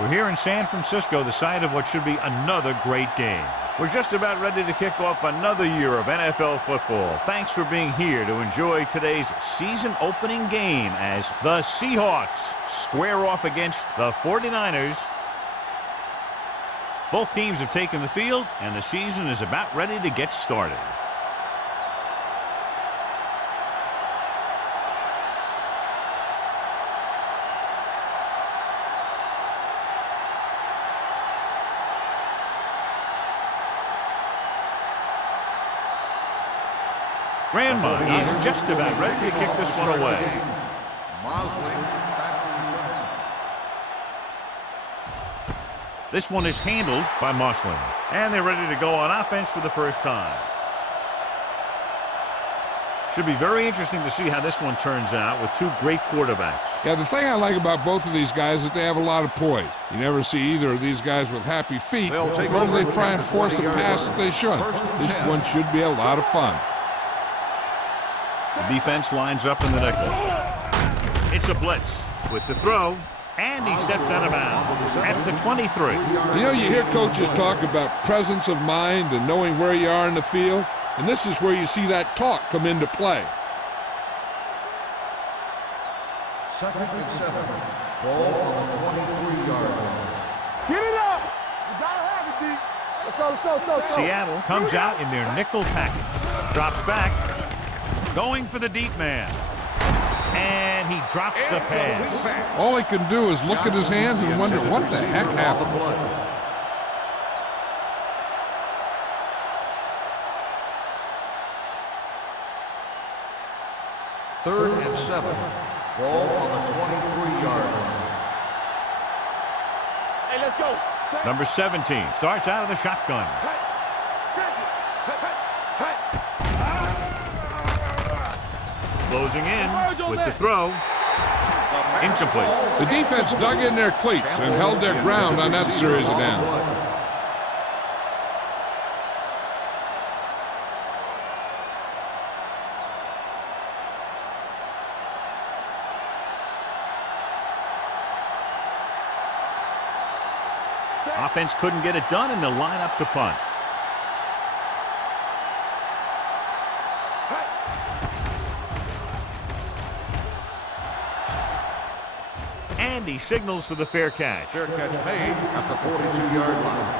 We're here in San Francisco, the site of what should be another great game. We're just about ready to kick off another year of NFL football. Thanks for being here to enjoy today's season opening game as the Seahawks square off against the 49ers. Both teams have taken the field, and the season is about ready to get started. Grandma is just about ready to kick this one away. This one is handled by Mosley. And they're ready to go on offense for the first time. Should be very interesting to see how this one turns out with two great quarterbacks. Yeah, the thing I like about both of these guys is that they have a lot of poise. You never see either of these guys with happy feet, nor do they try and force a pass that they shouldn't. This one should be a lot of fun. The defense lines up in the nickel. It's a blitz with the throw, and he steps out of bounds at the 23. You know, you hear coaches talk about presence of mind and knowing where you are in the field, and this is where you see that talk come into play. 2nd and 7. Ball on the 23-yard line. Get it up! You gotta have it, D. Let's go, let's go, let's go, let's go. Seattle comes out in their nickel package. Drops back. Going for the deep man. And he drops the pass. All he can do is look at his hands and wonder what the heck happened. 3rd and 7. Ball on the 23-yard line. Hey, let's go. Number 17 starts out of the shotgun. Closing in with the throw. Incomplete. The defense dug in their cleats and held their ground on that series of downs. Offense couldn't get it done, and they'll line up to punt. And he signals for the fair catch. Fair catch made at the 42-yard line.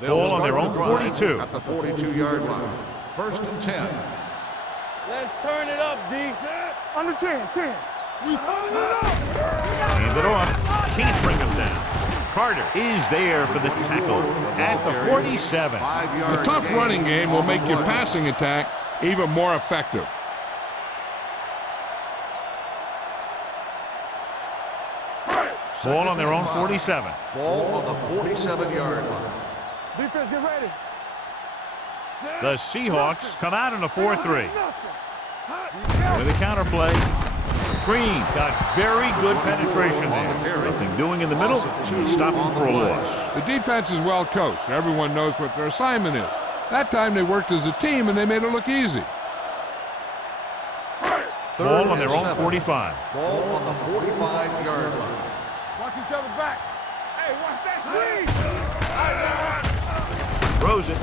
Ball on their own 42. At the 42-yard line. 1st and 10. Let's turn it up, D. Under 10, 10. We turn it up. Hand it off. Can't bring him down. Carter is there for the tackle at the 47. A tough running game will make your passing attack even more effective. Ball on their own 47. Ball on the 47-yard line. Defense, get ready. The Seahawks come out in a 4-3. With a counterplay. Green got very good penetration there. Nothing doing in the middle. Stop him for a loss. The defense is well coached. Everyone knows what their assignment is. That time they worked as a team and they made it look easy. Ball on their own 45. Ball on the 45-yard line. Watch each other back. Hey, watch that swing. Throws it.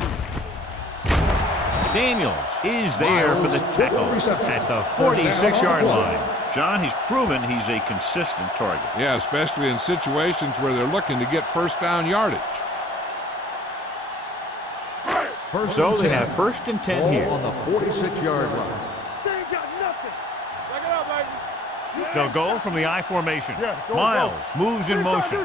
Daniels is there for the tackle at the 46-yard line. John, he's proven he's a consistent target. Yeah, especially in situations where they're looking to get first down yardage. So they have 1st and 10 here. On the 46-yard line. They ain't got nothing. Back it up, baby. They'll go from the I formation. Miles moves in motion.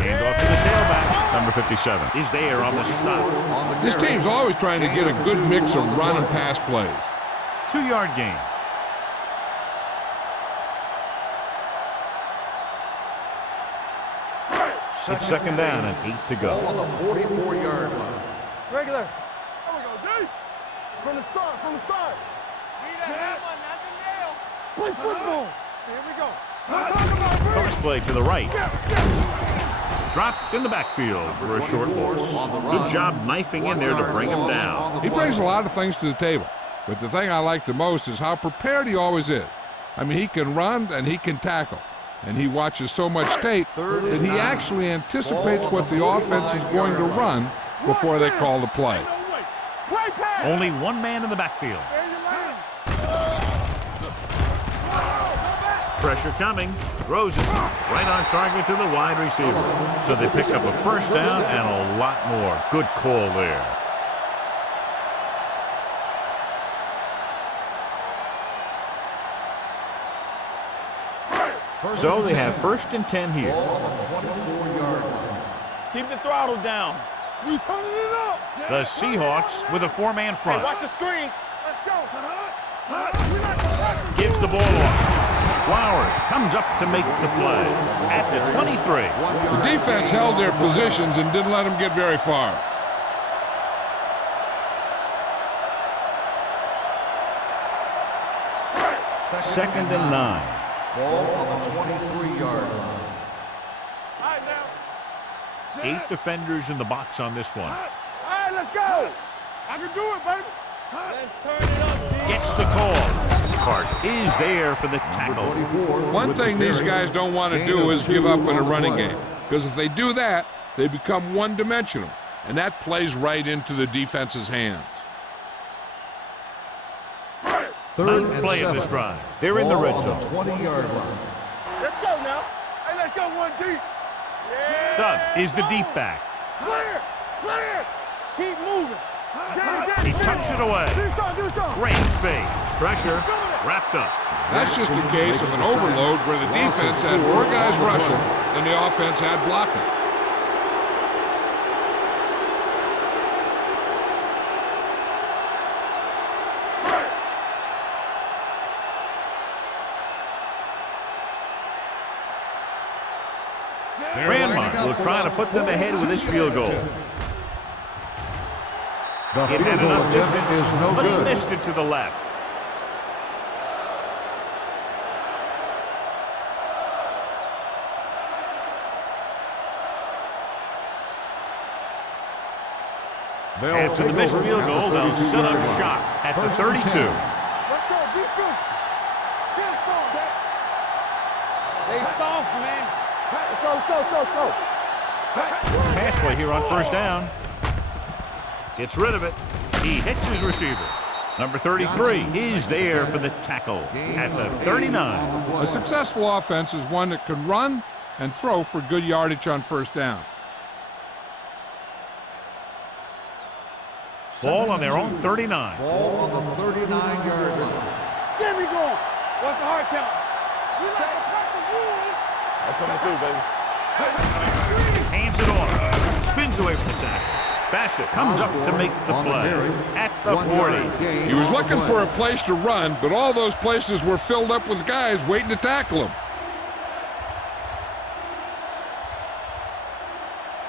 Hand off to the tailback. Number 57 is there on the stop. This team's always trying to get a good mix of run and pass plays. 2-yard gain. It's 2nd down and 8 to go. Ball on the 44-yard line. Regular. There we go, D. From the start, from the start. We the hammer, not the nail. Play football. Here we go. First play to the right. Dropped in the backfield for a short loss. Good job knifing in there to bring him down. He brings a lot of things to the table, but the thing I like the most is how prepared he always is. I mean, he can run and he can tackle, and he watches so much tape that he actually anticipates what the offense is going to run before they call the play. Only one man in the backfield. Pressure coming. Throws it right on target to the wide receiver. So they pick up a first down and a lot more. Good call there. So they have 1st and 10 here. Keep the throttle down. We turning it up. The Seahawks with a 4-man front. Hey, watch the screen. Let's go. Gives the ball off. Flowers comes up to make the play at the 23. The defense held their positions and didn't let them get very far. Second and 9. Ball on the 23-yard line. All right, now. 8 defenders in the box on this one. All right, let's go. I can do it, baby. Let's turn it up, D. Gets the call. Clark is there for the tackle. One thing these guys don't want to do is give up in a running game, because if they do that, they become one-dimensional, and that plays right into the defense's hands. Ninth play of this drive. They're in the red zone. 20-yard line. Let's go now. Hey, let's go one deep. Yeah. Stubbs is the deep back. Clear. Clear. Keep moving. He tucks it away. Do something. Great fake. Pressure wrapped up. That's just a case of an overload where the defense had more guys rushing than the offense had blocking. Grandma will try to put them ahead with this field goal. The It field had goal enough attempt distance, is no but he good. missed it to the left. After the missed field goal, they'll set up shop at the 32. Let's go. Defense. Get soft. They soft, man. Let's go. Pass play here on first down. Gets rid of it. He hits his receiver. Number 33 is there for the tackle at the 39. A successful offense is one that can run and throw for good yardage on first down. Ball on their own 39. Ball on the 39-yard line. Get me going. What's the hard count? We like to cut the rules. That's coming through, baby. Hands it off. Spins away from the tackle. Bassett comes up to make the play at the 40. He was looking for a place to run, but all those places were filled up with guys waiting to tackle him.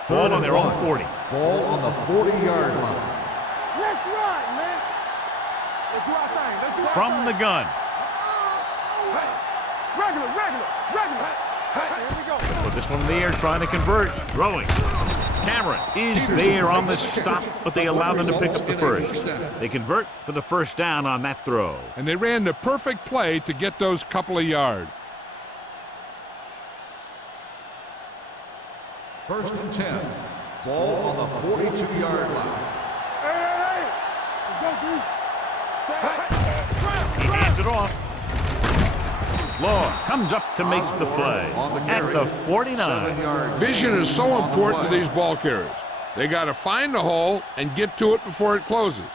Ball on their own 40. Ball on the 40-yard line. Let's run, man. Let's do our thing. Let's do our From the thing. gun. Regular. Here we go. Put this one in the air, trying to convert. Throwing. Cameron is there on the stop, but they allow them to pick up the first. They convert for the first down on that throw. And they ran the perfect play to get those couple of yards. 1st and 10. Ball on the 42-yard line. Hey. Let's go, D. He hands it off. Law comes up to make the play at the 49. Vision is so important to these ball carriers. They got to find the hole and get to it before it closes.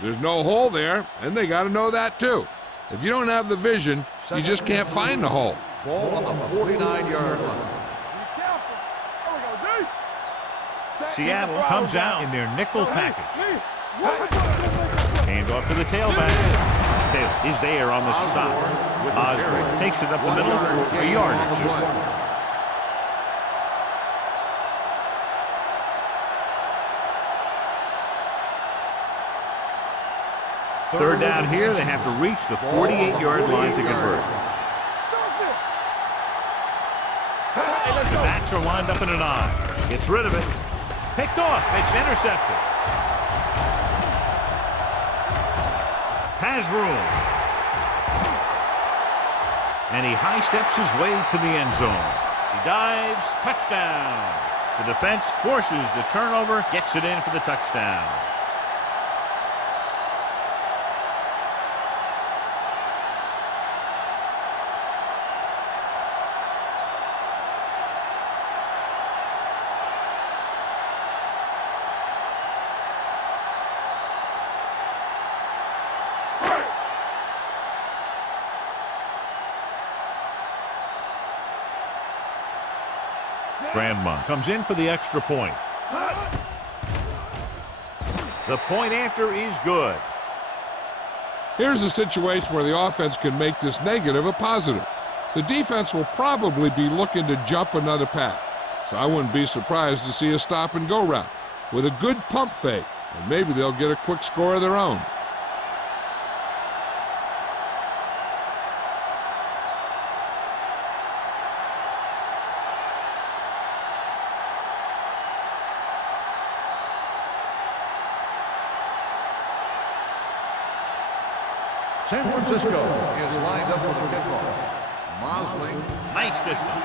There's no hole there, and they got to know that too. If you don't have the vision, you just can't find the hole. Ball on the 49-yard line. Be careful. There we go, D. Seattle comes out in their nickel package. Hand off to the tailback. Taylor is there on the stop. Osborne takes it up the middle for a yard or two. Third down here, they have to reach the 48-yard line to convert. The back backs are lined up in an I. Gets rid of it. Picked off. It's intercepted. Has room. And he high steps his way to the end zone. He dives. Touchdown. The defense forces the turnover. Gets it in for the touchdown. Grandma comes in for the extra point. The point after is good. Here's a situation where the offense can make this negative a positive. The defense will probably be looking to jump another pass, so I wouldn't be surprised to see a stop-and-go route with a good pump fake, and maybe they'll get a quick score of their own. San Francisco is lined up for the kickoff. Mosley. Nice distance.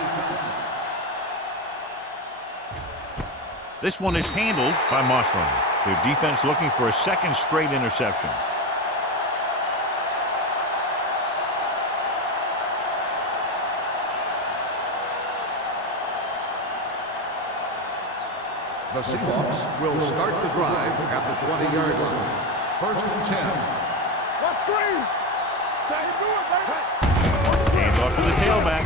This one is handled by Mosley. Their defense looking for a second straight interception. The Seahawks will start the drive at the 20-yard line. 1st and 10. Let's screen. Stay do it, baby. Hand off to the tailback.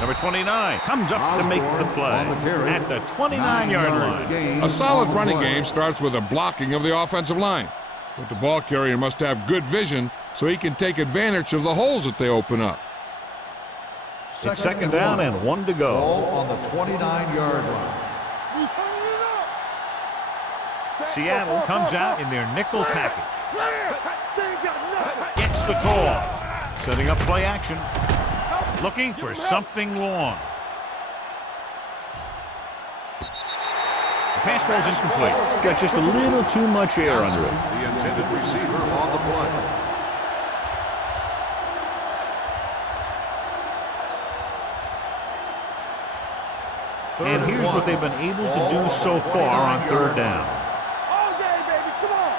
Number 29 comes up to make the play at the 29-yard line. A solid running game starts with a blocking of the offensive line. But the ball carrier must have good vision so he can take advantage of the holes that they open up. It's second down and 1 to go. Ball on the 29-yard line. We turning it up. Seattle comes out in their nickel package. They ain't got nothing. Gets the call. Setting up play action. Looking for something long. The pass ball's incomplete. Got just a little too much air under it. The intended receiver on the play. And here's what they've been able to do so far on 3rd down. All day, baby. Come on.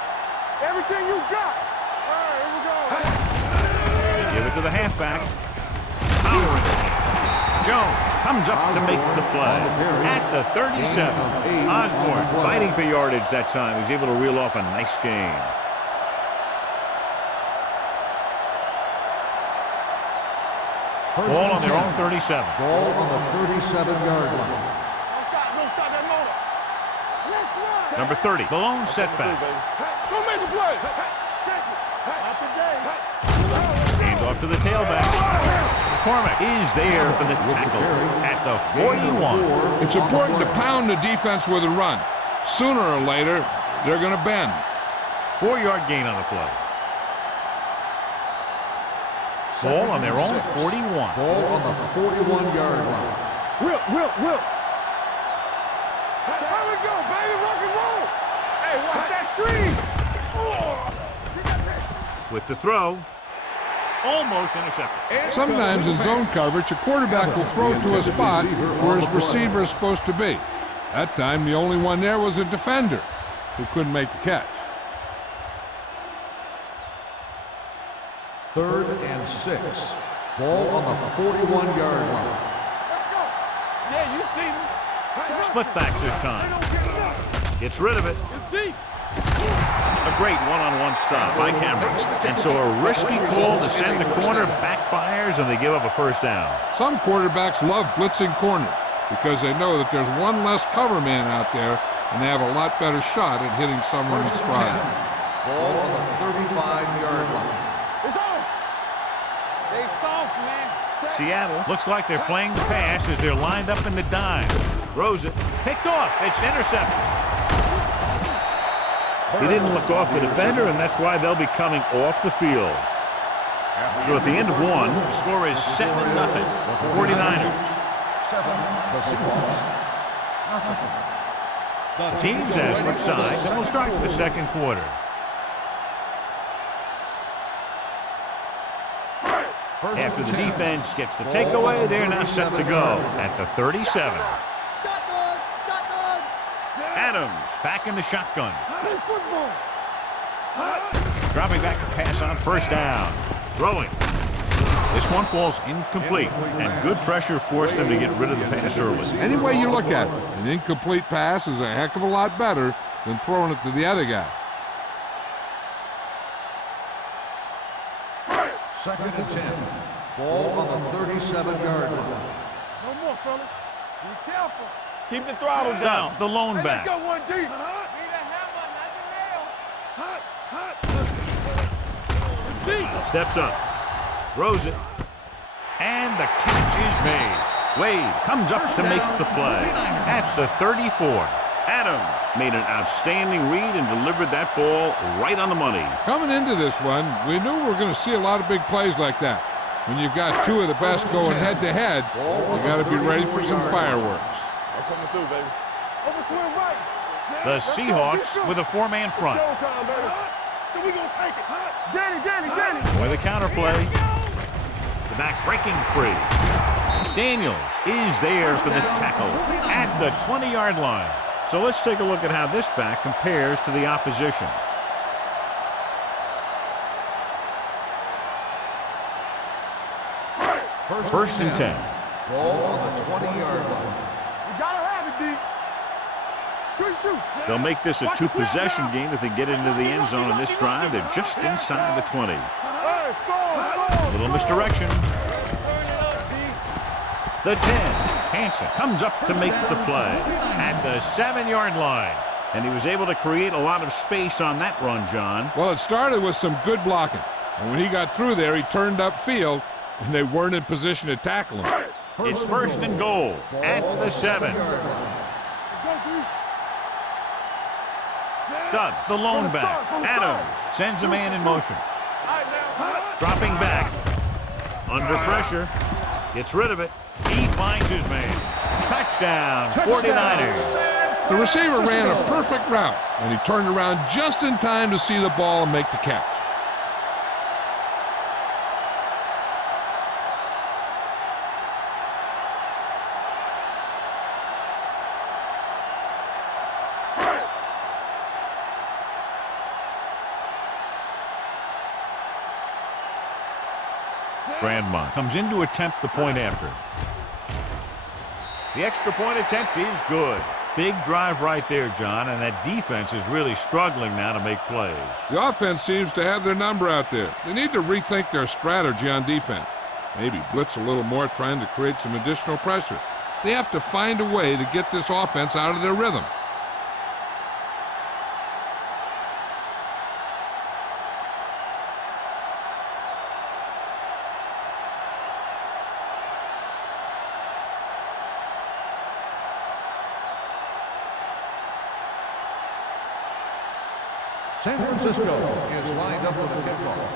Everything you got. All right, here we go. They give it to the halfback. Jones comes up to make the play at the 37. Osborne fighting for yardage that time. He's able to reel off a nice gain. Ball on their own 37. Ball on the 37-yard line. Don't stop that motor. Let's run. Number 30, the lone setback. Go make the play. Check it. Not today. Hand off to the tailback. McCormick is there for the tackle at the 41. It's important to pound the defense with a run. Sooner or later, they're going to bend. 4-yard gain on the play. Ball on their own 41. Ball on the 41-yard line. Will. There we go, baby. Rock and roll. Hey, watch that screen. With the throw. Almost intercepted. Sometimes in zone coverage, a quarterback will throw to a spot where his receiver is supposed to be. That time, the only one there was a defender who couldn't make the catch. 3rd and 6. Ball on the 41-yard line. Let's go. Yeah, you see me. Split backs this time. Gets rid of it. It's deep. A great one-on-one stop by Cameron. And so a risky call to send the corner backfires and they give up a 1st down. Some quarterbacks love blitzing corner because they know that there's one less cover man out there and they have a lot better shot at hitting someone in 1st and stride. 10. Ball on the 35-yard line. It's on. They soft, man. Seattle looks like they're playing the pass as they're lined up in the dime. Throws it. Picked off. It's intercepted. He didn't look off the defender, and that's why they'll be coming off the field. So at the end of one, the score is 7-0. 49ers. 7, the Seahawks. The teams have switched sides and will start the second quarter. After the defense gets the takeaway, they're now set to go at the 37. Shotgun! Shotgun! Adams back in the shotgun. Dropping back to pass on first down. Throwing. This one falls incomplete, and good pressure forced him to get rid of the pass early. Any way you look at it, an incomplete pass is a heck of a lot better than throwing it to the other guy. 2nd and 10. Ball on the 37-yard line. No more, fellas. Be careful. Keep the throttle down. Stubbs, the lone Hey, back. let's go one deep. Need a hammer, not the nail. Steps up. Throws it. And the catch is made. Wade comes up to make the play at the 34. Adams made an outstanding read and delivered that ball right on the money. Coming into this one, we knew we were going to see a lot of big plays like that. When you've got two of the best going head-to-head, you got to be ready for some fireworks. I'm coming through, baby. Over swing right. The Seahawks with a four-man front. Showtime, baby. So we gonna take it. Danny. With a counterplay. The back breaking free. Daniels is there for the tackle at the 20-yard line. So let's take a look at how this back compares to the opposition. First and 10. Ball on the 20-yard line. We gotta have it, D. Good shoot. They'll make this a two-possession game if they get into the end zone in this drive. They're just inside the 20. Hey, score. Little misdirection. The 10. Hansen comes up to make the play at the 7-yard line. And he was able to create a lot of space on that run, John. Well, it started with some good blocking. And when he got through there, he turned upfield, and they weren't in position to tackle him. It's first and goal at the 7. Stubbs, the lone back. Adams sends a man in motion. Dropping back. Under pressure. Gets rid of it. He finds his man. Touchdown, 49ers. The receiver ran a perfect route, and he turned around just in time to see the ball and make the catch. Grandma comes in to attempt the point after. The extra point attempt is good. Big drive right there, John, and that defense is really struggling now to make plays. The offense seems to have their number out there. They need to rethink their strategy on defense. Maybe blitz a little more, trying to create some additional pressure. They have to find a way to get this offense out of their rhythm. San Francisco is lined up for the kickoff.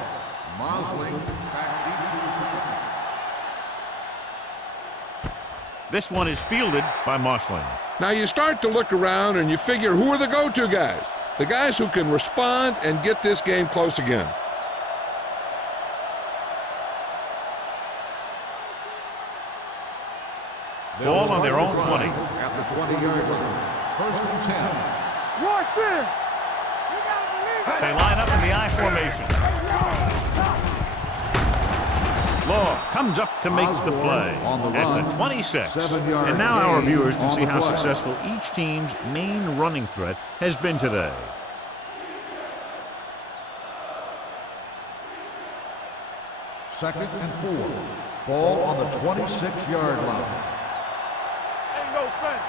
Mosley back deep to the This one is fielded by Mosley. Now you start to look around and you figure, who are the go-to guys? The guys who can respond and get this game close again. Ball on their own 20. At the 20-yard line. First and 10. Rush in. They line up in the I formation. Law comes up to make the play at the 26. And now our viewers can see how successful each team's main running threat has been today. Second and 4. Ball on the 26-yard line. Ain't no thing.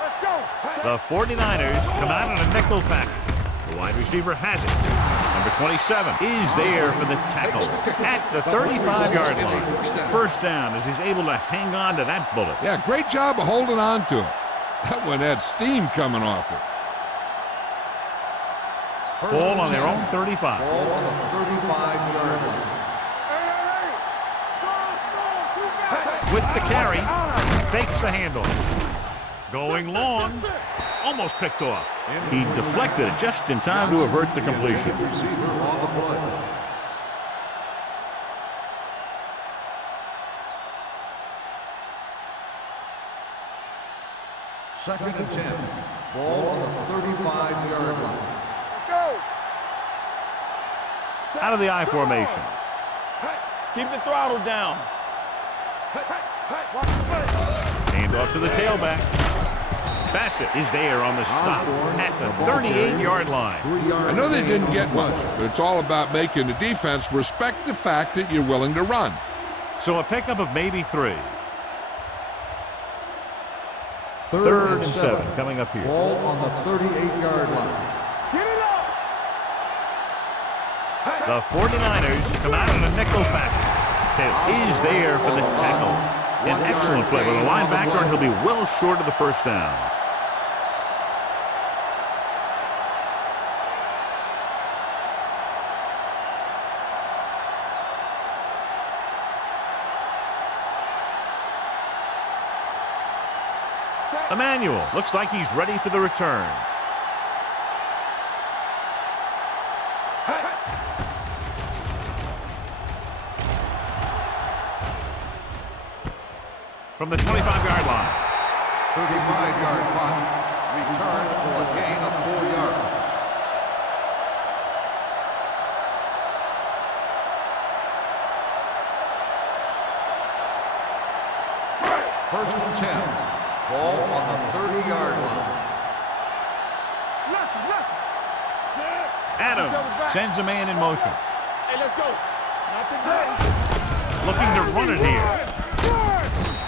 Let's go. The 49ers come out in a nickel package. The wide receiver has it. Number 27 is there for the tackle at the 35-yard line. First down as he's able to hang on to that bullet. Yeah, great job of holding on to it. That one had steam coming off it. Ball on their own 35. Ball on the 35-yard line. Hey, with the carry. Fakes the handoff. Going long. Almost picked off. He deflected it just in time to avert the completion. Receiver on the play. Second and 10. Ball on the 35-yard line. Let's go. Out of the I formation. Keep the throttle down. Hand off to the tailback. Bassett is there on the stop at the 38-yard line. I know they didn't get much, but it's all about making the defense respect the fact that you're willing to run. So a pickup of maybe 3. Third and 7 coming up here. Ball on the 38-yard line. Get it up. The 49ers come out in a nickel package. Taylor is there for the tackle. An excellent play by the linebacker, and he'll be well short of the first down. Emmanuel looks like he's ready for the return. From the 25-yard line. 35-yard punt. Return for a gain of 4 yards. First and 10. Ball on the 30-yard line. Adams sends a man in motion. Hey, let's go. Nothing Looking to run it here.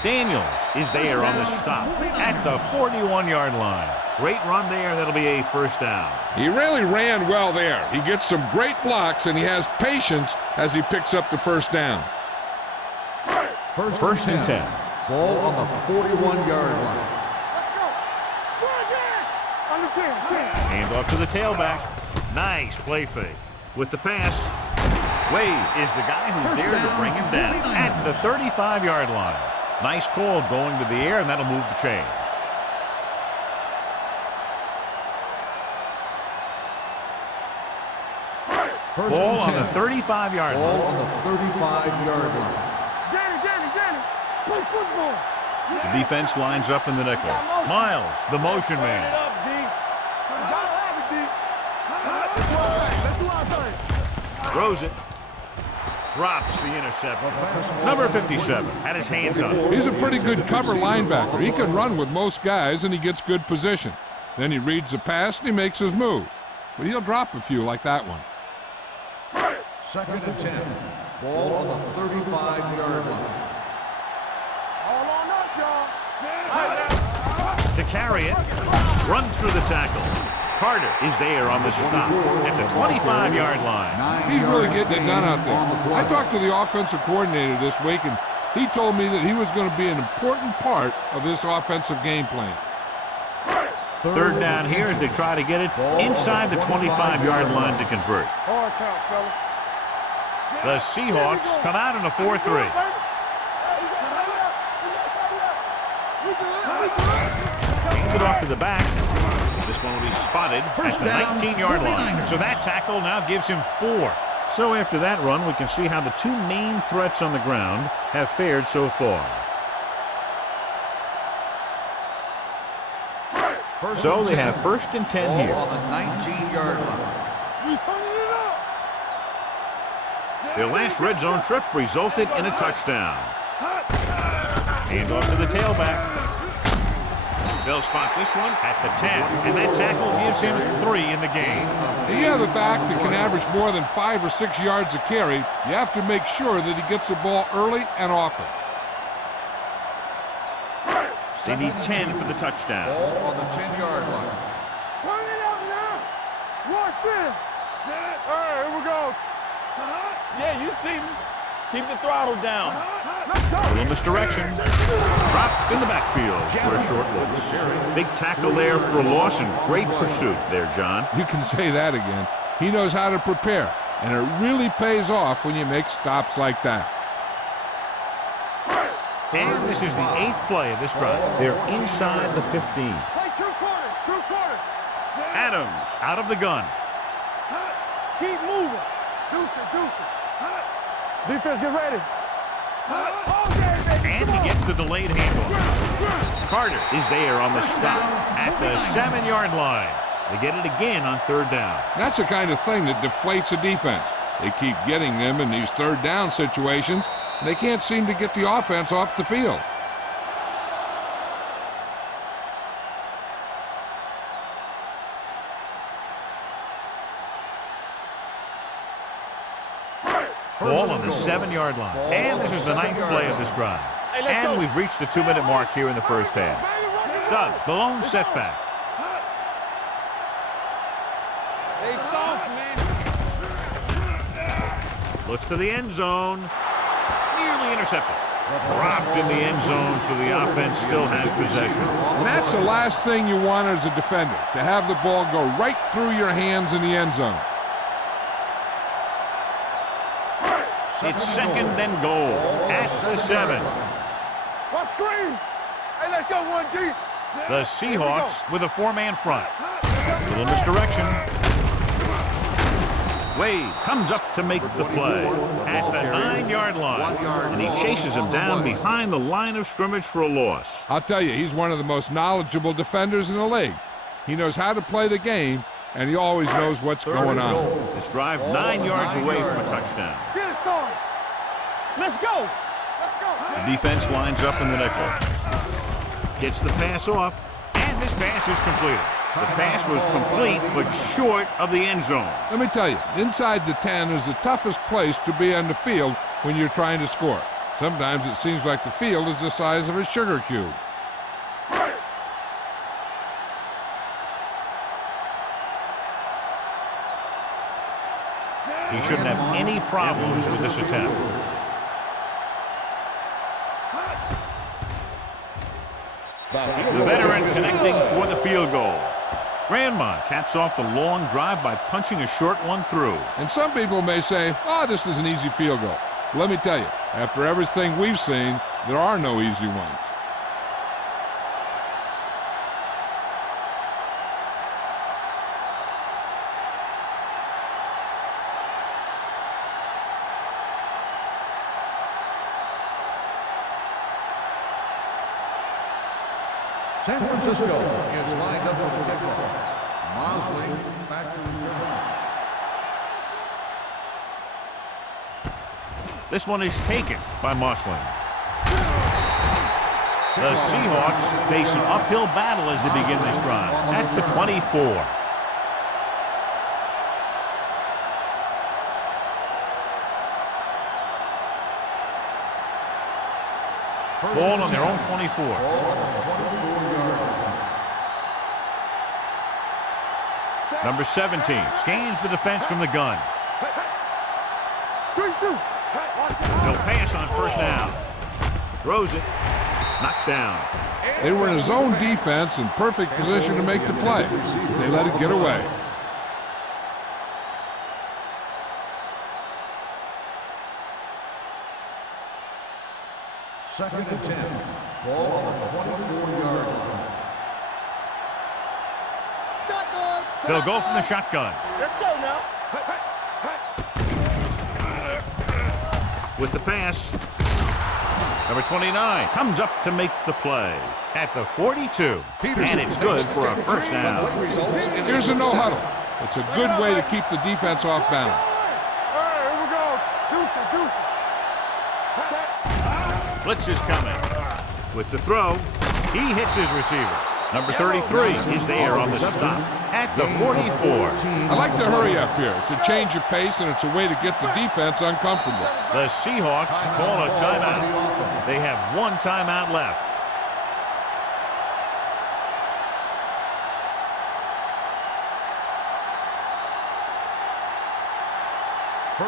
Daniels is there on the stop at the 41-yard line. Great run there. That'll be a first down. He really ran well there. He gets some great blocks, and he has patience as he picks up the first down. First and 10. Ball on the 41-yard line. Hand off to the tailback. Nice play fake. With the pass, Wade is the guy who's there to bring him down at the 35-yard line. Nice call going to the air, and that'll move the chains. Ball on the 35-yard line. Ball on the 35-yard line. Danny, play football. The defense lines up in the nickel. Miles, the motion man. Throws it. Drops the interception. Number 57 had his hands on it. He's a pretty good cover linebacker. He can run with most guys, and he gets good position. Then he reads the pass, and he makes his move. But he'll drop a few like that one. Second and 10. Ball on the 35-yard line. All on us, y'all. To carry it. Runs through the tackle. Carter is there on the stop at the 25-yard line. He's really getting it done out there. I talked to the offensive coordinator this week, and he told me that he was going to be an important part of this offensive game plan. Third down here as they try to get it inside the 25-yard line to convert. Hard count, fellas. The Seahawks come out in a 4-3. Hands it off to the back. This one will be spotted at the 19-yard line. So that tackle now gives him 4. So after that run, we can see how the two main threats on the ground have fared so far. So they have first and 10 here. Ball on the 19-yard line. Their last red zone trip resulted in a touchdown. Hand off to the tailback. They'll spot this one at the 10, and that tackle gives him 3 in the game. You have a back that can average more than 5 or 6 yards a carry. You have to make sure that he gets the ball early and often. They need 10 for the touchdown. Ball on the 10-yard line. Turn it up now. Watch this. All right, here we go. Yeah, you see me. Keep the throttle down. Let's go. A little misdirection. Dropped in the backfield for a short loss. Big tackle there for a loss and great pursuit there, John. You can say that again. He knows how to prepare, and it really pays off when you make stops like that. And this is the 8th play of this drive. They're inside the 15. Play 2 quarters, 2 quarters. Adams out of the gun. Keep moving. Deuce it. Defense, get ready. And he gets the delayed handoff. Carter is there on the stop at the 7-yard line. They get it again on 3rd down. That's the kind of thing that deflates a defense. They keep getting them in these 3rd down situations, and they can't seem to get the offense off the field. Ball on the 7-yard line. And this is the 9th play of this drive. And we've reached the 2-minute mark here in the first half. Stubbs, the lone setback. They soft, man. Looks to the end zone. Nearly intercepted. Dropped in the end zone, so the offense still has possession. And that's the last thing you want as a defender, to have the ball go right through your hands in the end zone. It's 2nd and goal at the 7. What screen? Hey, let's go 1G. The Seahawks with a 4-man front. Little misdirection. Wade comes up to make the play at the 9-yard line. And he chases him down behind the line of scrimmage for a loss. I'll tell you, he's one of the most knowledgeable defenders in the league. He knows how to play the game, and he always knows what's going on. This drive 9 yards away from a touchdown. Get it started. Let's go. The defense lines up in the nickel. Gets the pass off, and this pass is completed. The pass was complete, but short of the end zone. Let me tell you, inside the 10 is the toughest place to be on the field when you're trying to score. Sometimes it seems like the field is the size of a sugar cube. He shouldn't have any problems with this attempt. The veteran connecting for the field goal. Grandmont caps off the long drive by punching a short one through. And some people may say, oh, this is an easy field goal. Let me tell you, after everything we've seen, there are no easy ones. San Francisco is lined up for the kickoff. Mosley back to return. This one is taken by Mosley. The Seahawks face an uphill battle as they begin this drive at the 24. Ball on their own 24. Number 17 scans the defense from the gun. They'll pass on 1st down. Throws it. Knocked down. They were in a zone defense in perfect position to make the play. They let it get away. Second and 10. Ball on the 24-yard line. They'll go from the shotgun. Let's go now. With the pass. Number 29 comes up to make the play at the 42. And it's good for a 1st down. Here's a no huddle. It's a good way to keep the defense off balance. All right, here we go. Deuce it. Blitz is coming. With the throw, he hits his receiver. Number 33 is there on the stop at the 44. I like to hurry up here. It's a change of pace, and it's a way to get the defense uncomfortable. The Seahawks call a timeout. They have 1 timeout left.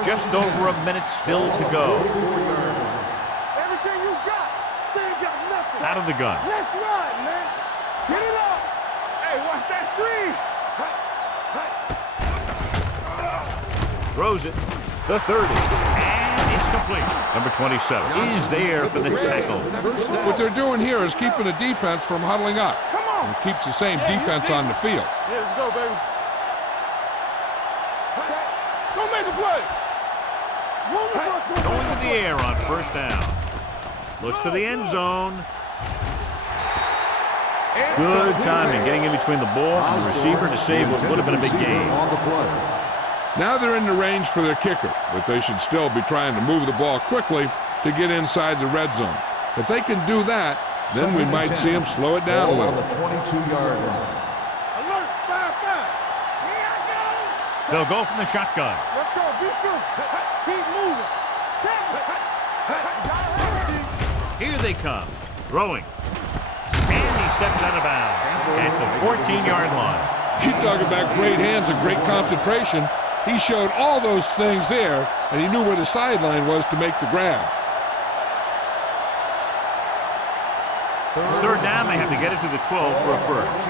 Just over a minute still to go. Everything you got. They ain't got nothing. Out of the gun. Let's run, man. Get it up. Hey, watch that screen. Throws it. The 30. And It's complete. Number 27 is there for the tackle. What they're doing here is keeping the defense from huddling up. Come on. And keeps the same defense on the field. Yeah, let's go, baby. Don't make the play. Going to the air on first down. Looks to the end zone. Good timing, getting in between the ball and the receiver to save what would have been a big gain. Now they're in the range for their kicker, but they should still be trying to move the ball quickly to get inside the red zone. If they can do that, then we might see them slow it down a little. The 22-yard line. Alert, 5-5. Here I go. They'll go from the shotgun. Let's go, be true. Keep moving. Here they come. Throwing. And he steps out of bounds at the 14-yard line. You talk about great hands and great concentration. He showed all those things there, and he knew where the sideline was to make the grab. It's third down. They have to get it to the 12 for a first.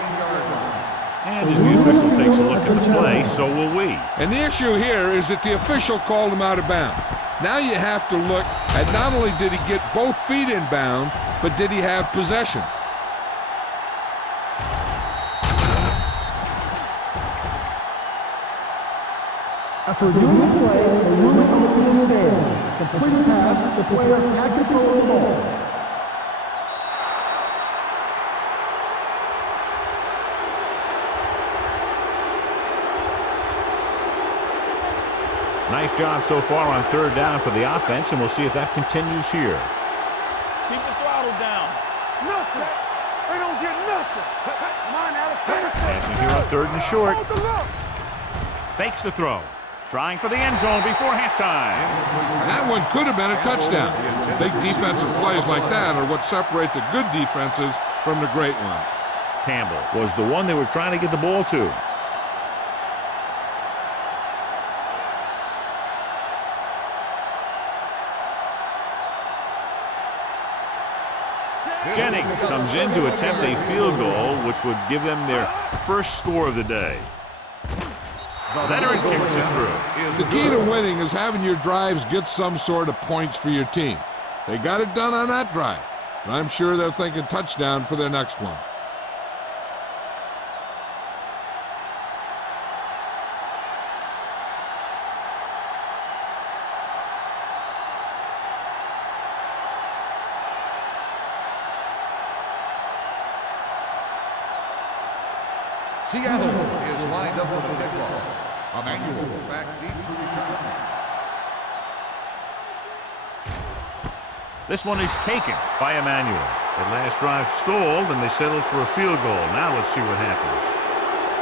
And as the official takes a look at the play, so will we. And the issue here is that the official called him out of bounds. Now you have to look at not only did he get both feet in bounds, but did he have possession? After reviewing the play and ruling on the field scales, completing pass, the player had control of the ball. Nice job so far on third down for the offense, and we'll see if that continues here. Keep the throttle down. Nothing. They don't get nothing. Mine out of Passing here on third and short. Fakes the throw. Trying for the end zone before halftime. And that one could have been a touchdown. Big defensive plays like that are what separate the good defenses from the great ones. Campbell was the one they were trying to get the ball to. Jennings comes in to attempt a field goal, which would give them their first score of the day. Veteran kicks it through. The key to winning is having your drives get some sort of points for your team. They got it done on that drive, and I'm sure they're thinking touchdown for their next one. Seattle is lined up for the kickoff. Emmanuel back deep to return. This one is taken by Emmanuel. That last drive stalled, and they settled for a field goal. Now let's see what happens.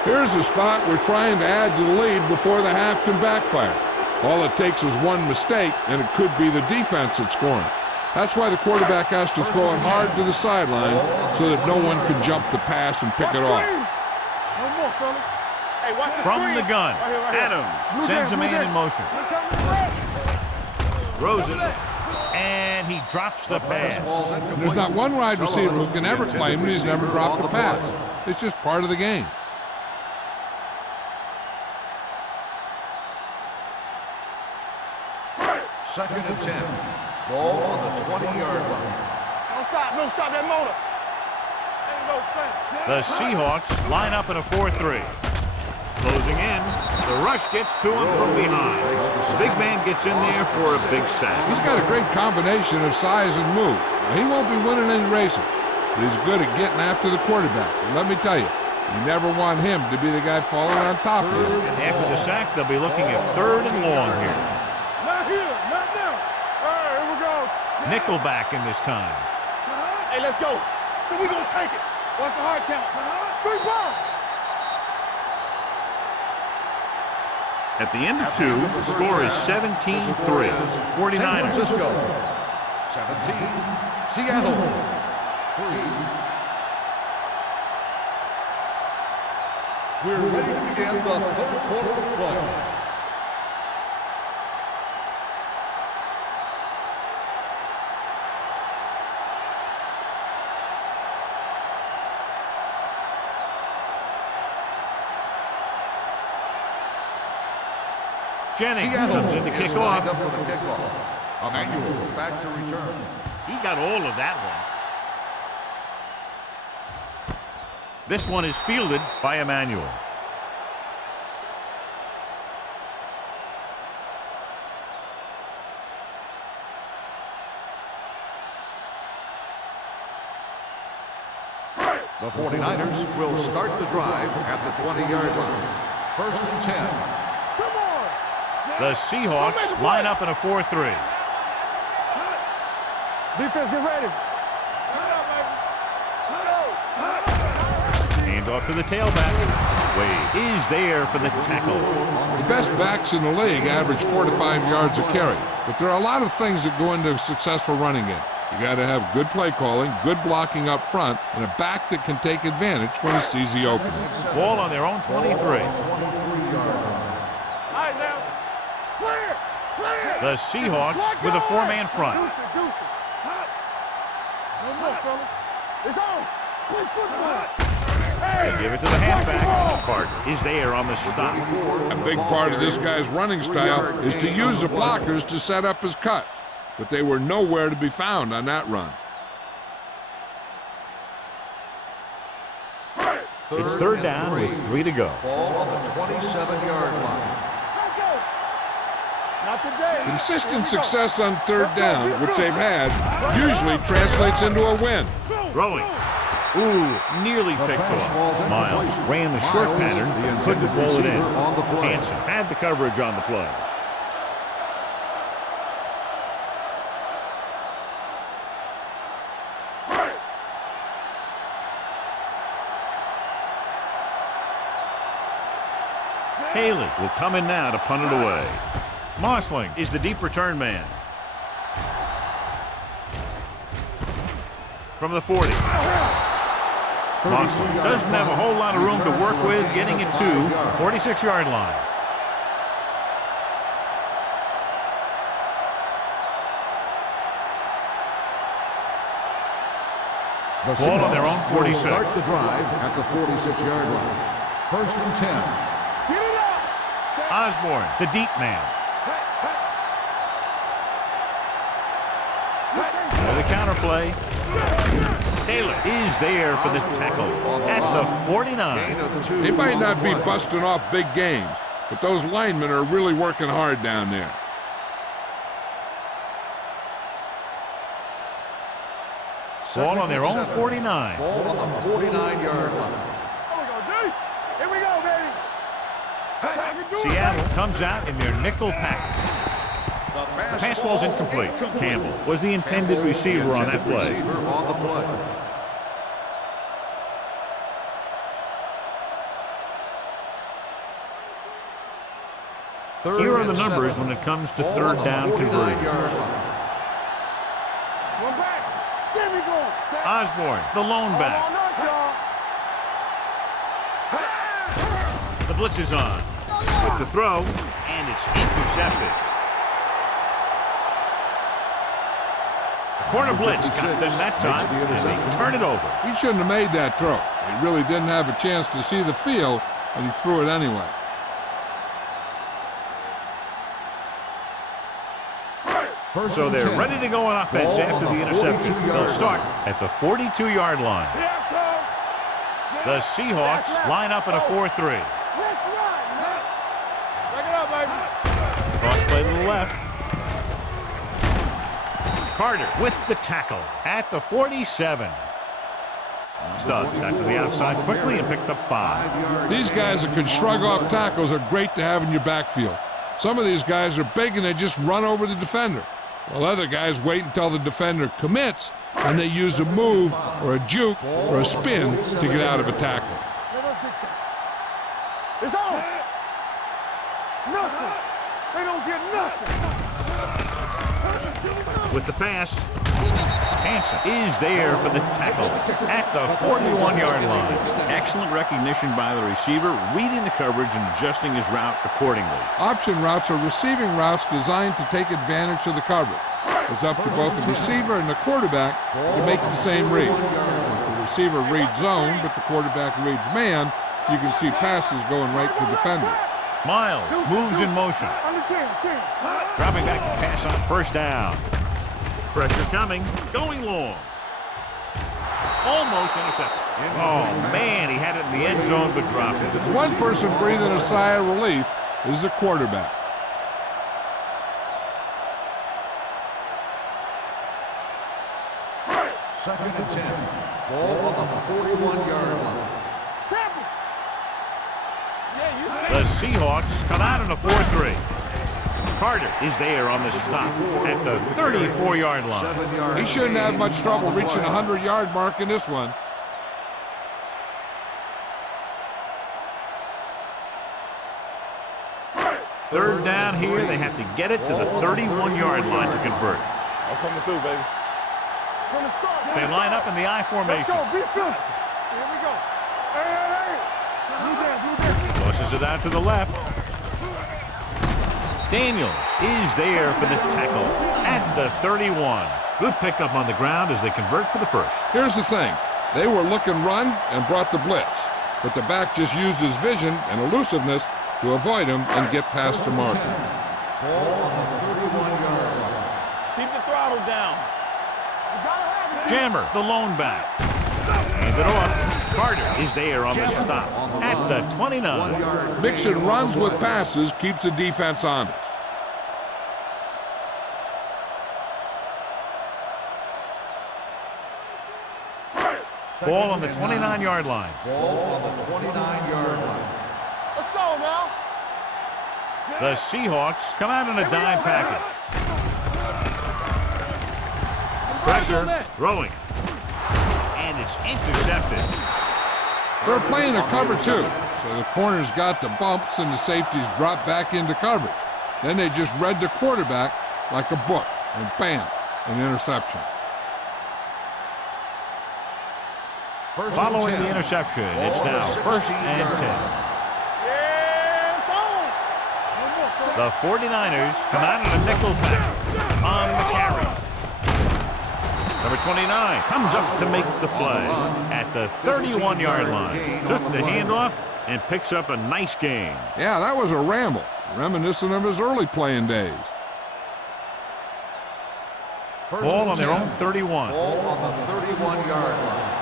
Here's a spot we're trying to add to the lead before the half can backfire. All it takes is one mistake, and it could be the defense that's scoring. That's why the quarterback has to throw it hard to the sideline so that no one can jump the pass and pick it off. No more, fella. Hey, watch the From screen. the gun, Right here, right here. Adams sends a man in motion. Throws it, and he drops the pass. There's not one wide receiver who can ever claim that he's never dropped a pass. It's just part of the game. Second and 10. Ball on the 20-yard line. Don't stop that motor. The Seahawks line up in a 4-3. Closing in, the rush gets to him from behind. The big man gets in there for a big sack. He's got a great combination of size and move. Now, he won't be winning any races, but he's good at getting after the quarterback. And let me tell you, you never want him to be the guy falling on top of you. And after the sack, they'll be looking at third and long here. Not here, not now. All right, here we go. Nickelback in this time. Hey, let's go. So we gonna take it. Watch the hard count. 3 balls. At the end of 2, the score is 17-3. 49ers. 17. Seattle. 3. We're ready to begin the third quarter of play. Jennings comes in to kick off. Emmanuel back to return. He got all of that one. This one is fielded by Emmanuel. The 49ers will start the drive at the 20-yard line. 1st and 10. Come on. The Seahawks line up in a 4-3. Defense, get ready. Hand off to the tailback. Wade is there for the tackle. The best backs in the league average 4 to 5 yards a carry, but there are a lot of things that go into a successful running game. You got to have good play calling, good blocking up front, and a back that can take advantage when he sees the opening. Ball on their own 23. 23-yard line. All right, now. Clear. Clear. The Seahawks with a 4-man front. Deuce it. No more, fellas. It's on. Play football. They give it to the halfback. Carter is there on the stop. A big part of this guy's running style is to use the blockers to set up his cut, but they were nowhere to be found on that run. It's 3rd down with 3 to go. Ball on the 27-yard line. Let's go. Not today. Consistent success on 3rd down, which they've had, usually translates into a win. Throwing. Ooh, nearly picked off. Miles ran the short pattern, but couldn't pull it in. Hanson had the coverage on the play. Haley will come in now to punt it away. Mossling is the deep return man. From the 40. Mossling doesn't have a whole lot of room to work with, getting it to the 46-yard line. Ball on their own 46. Start the drive at the 46-yard line. 1st and 10. Get it up. Osborne, the deep man. For the counterplay. Taylor is there for the tackle at the 49. They might not be busting off big games, but those linemen are really working hard down there. Ball on their own 49. Ball on the 49-yard line. Here we go, baby. Seattle comes out in their nickel package. The pass ball's incomplete. Campbell was the intended receiver on that play. Here are the numbers when it comes to 3rd down conversions. One back. There we go. Osborne, the lone back. The blitz is on. With the throw, and it's intercepted. Corner blitz got them that time, and they turn it over. He shouldn't have made that throw. He really didn't have a chance to see the field, and he threw it anyway. So they're ready to go on offense after the interception. They'll start at the 42-yard line. The Seahawks line up in a 4-3. Cross play to the left. Carter with the tackle at the 47. Stubbs got to the outside quickly and picked up 5. These guys that can shrug off tackles are great to have in your backfield. Some of these guys are big and they just run over the defender, while other guys wait until the defender commits and they use a move or a juke or a spin to get out of a tackle. It's on. Nothing. They don't get nothing. With the pass, Hanson is there for the tackle at the 41-yard line. Excellent recognition by the receiver, reading the coverage and adjusting his route accordingly. Option routes are receiving routes designed to take advantage of the coverage. It's up to both the receiver and the quarterback to make the same read. If the receiver reads zone, but the quarterback reads man, you can see passes going right to defender. Miles moves in motion. Under 10. Dropping back to pass on first down. Pressure coming. Going long. Almost intercepted. Oh, man, he had it in the end zone but dropped it. One person breathing a sigh of relief is the quarterback. Second and 10. Ball on the 41-yard line. The Seahawks come out in a 4-3. Carter is there on the stop at the 34-yard line. He shouldn't have much trouble reaching the 100-yard mark in this one. Third down here. They have to get it to the 31-yard line to convert. I'm coming through, baby. They line up in the I formation. Here we go. Hey. Tosses it out to the left. Daniels is there for the tackle at the 31. Good pickup on the ground as they convert for the first. Here's the thing. They were looking run and brought the blitz, but the back just used his vision and elusiveness to avoid him and get past the marker. Ball on the 31-yard line. Keep the throttle down. Jammer, the lone back. Hand it off. Carter is there on the stop at the 29. Mixing runs with passes keeps the defense honest. Ball on the 29-yard line. Ball on the 29-yard line. Let's go now. The Seahawks come out in a dime package. Pressure, throwing. And it's intercepted. They're playing a cover two, so the corners got the bumps and the safeties dropped back into coverage. Then they just read the quarterback like a book, and bam, an interception. Following the interception, it's now first and 10. The 49ers come out in a nickel package on the carry. Number 29 comes up to make the play at the 31-yard line. Took the handoff and picks up a nice gain. Yeah, that was a ramble, reminiscent of his early playing days. Ball on their own 31. Ball on the 31-yard line.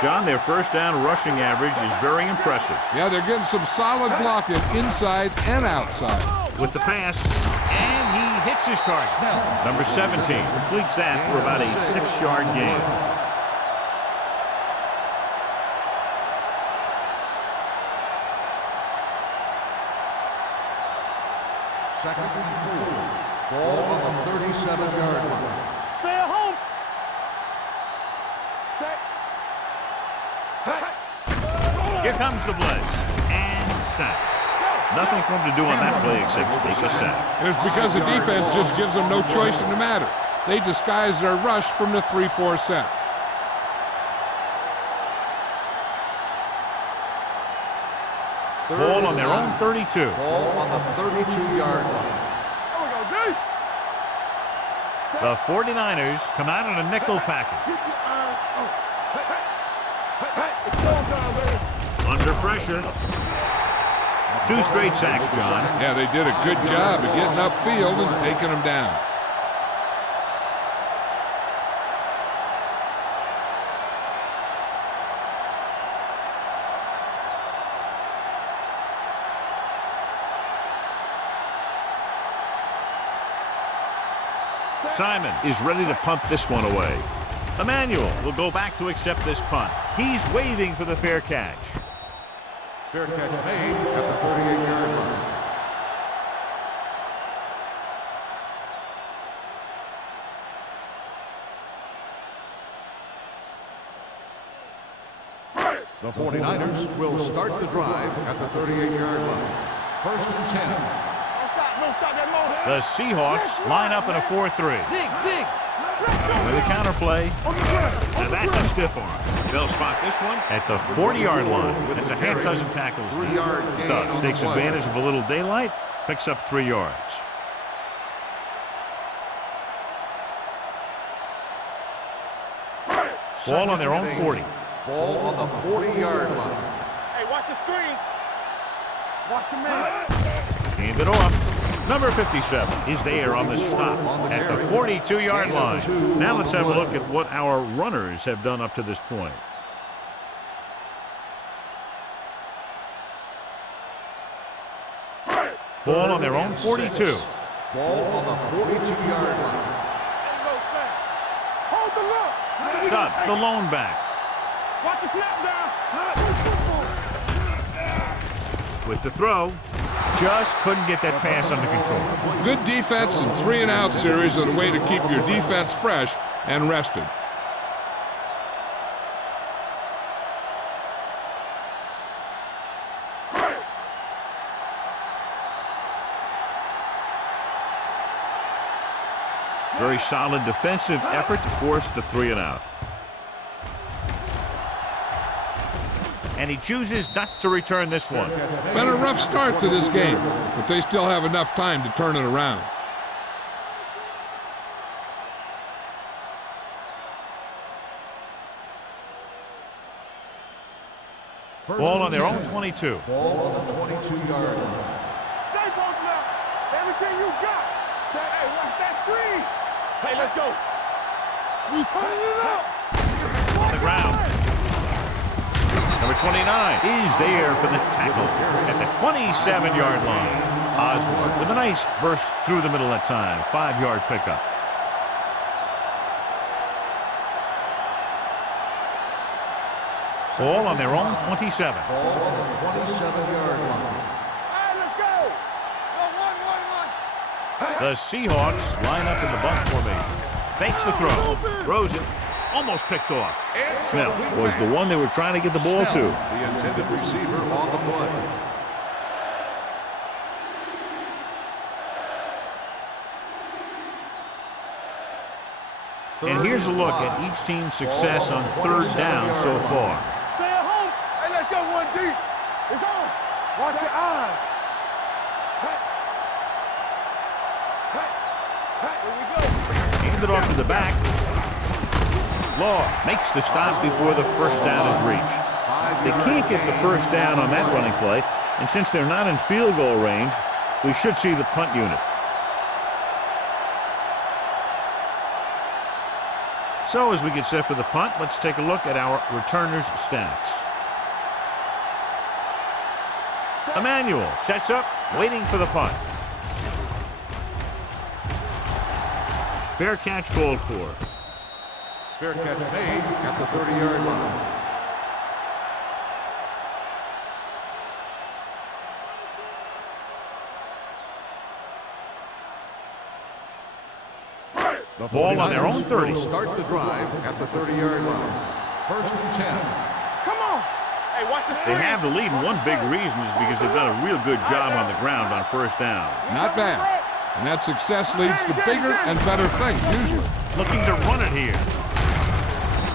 John, their first down rushing average is very impressive. Yeah, they're getting some solid blocking inside and outside. With the pass, and he hits his target. Number 17 completes that for about a 6-yard gain. Second and 4. Ball on the 37-yard line. Stay at home. Here comes the blitz. And sack. Nothing for him to do on that play except take a sack. It's because the defense just gives them no choice in the matter. They disguise their rush from the 3-4 set. Ball on their own 32. Ball on the 32-yard line. The 49ers come out in a nickel package. Under pressure. 2 straight sacks, John. Yeah, they did a good job of getting upfield and taking them down. Simon is ready to punt this one away. Emmanuel will go back to accept this punt. He's waving for the fair catch. Fair catch made at the 38-yard line. The 49ers will start the drive at the 38-yard line. First and 10. The Seahawks line up in a 4-3. Zig. With a counterplay. Now that's a stiff arm. They'll spot this one at the 40-yard line. That's a half dozen tackles. Stubbs takes advantage of a little daylight, picks up 3 yards. Ball on their own 40. Ball on the 40-yard line. Hey, watch the screen. Watch your man. Shake it off. Number 57 is there on the stop at the 42-yard line. Now let's have a look at what our runners have done up to this point. Ball on their own 42. Ball on the 42-yard line. Hold the look. Stops the lone back. Watch the snap down. With the throw, just couldn't get that pass under control. Good defense and 3-and-out series are the way to keep your defense fresh and rested. Very solid defensive effort to force the 3-and-out. And he chooses not to return this one. Been a rough start to this game, but they still have enough time to turn it around. Ball on their own 22. Ball on the 22-yard line. Stay both now. Everything you got. Hey, watch that screen. Hey, let's go. We turning it up. On the ground. Number 29 is there for the tackle at the 27-yard line. Osborne with a nice burst through the middle that time. 5-yard pickup. Ball on their own 27. Ball on the 27-yard line. Hey, let's go. One. The Seahawks line up in the bunch formation. Fakes the throw. Throws it. Almost picked off. Snell was the one they were trying to get the ball to. The intended receiver on the play. And here's a look at each team's success on 3rd down so far. Stay at home. Hey, let's go one deep. It's on. Watch your eyes. Here we go. Handed off to the back. Law makes the stop before the first down is reached. They can't get the first down on that running play, and since they're not in field goal range, we should see the punt unit. So as we get set for the punt, let's take a look at our returners' stats. Emmanuel sets up, waiting for the punt. Fair catch called for. Fair catch made at the 30-yard line. The ball on their own 30. Will start the drive at the 30-yard line. 1st and 10. Come on. Hey, watch the They screen. have the lead, and one big reason is because they've done a real good job on the ground on first down. Not bad. And that success leads to bigger and better things, usually. Looking to run it here.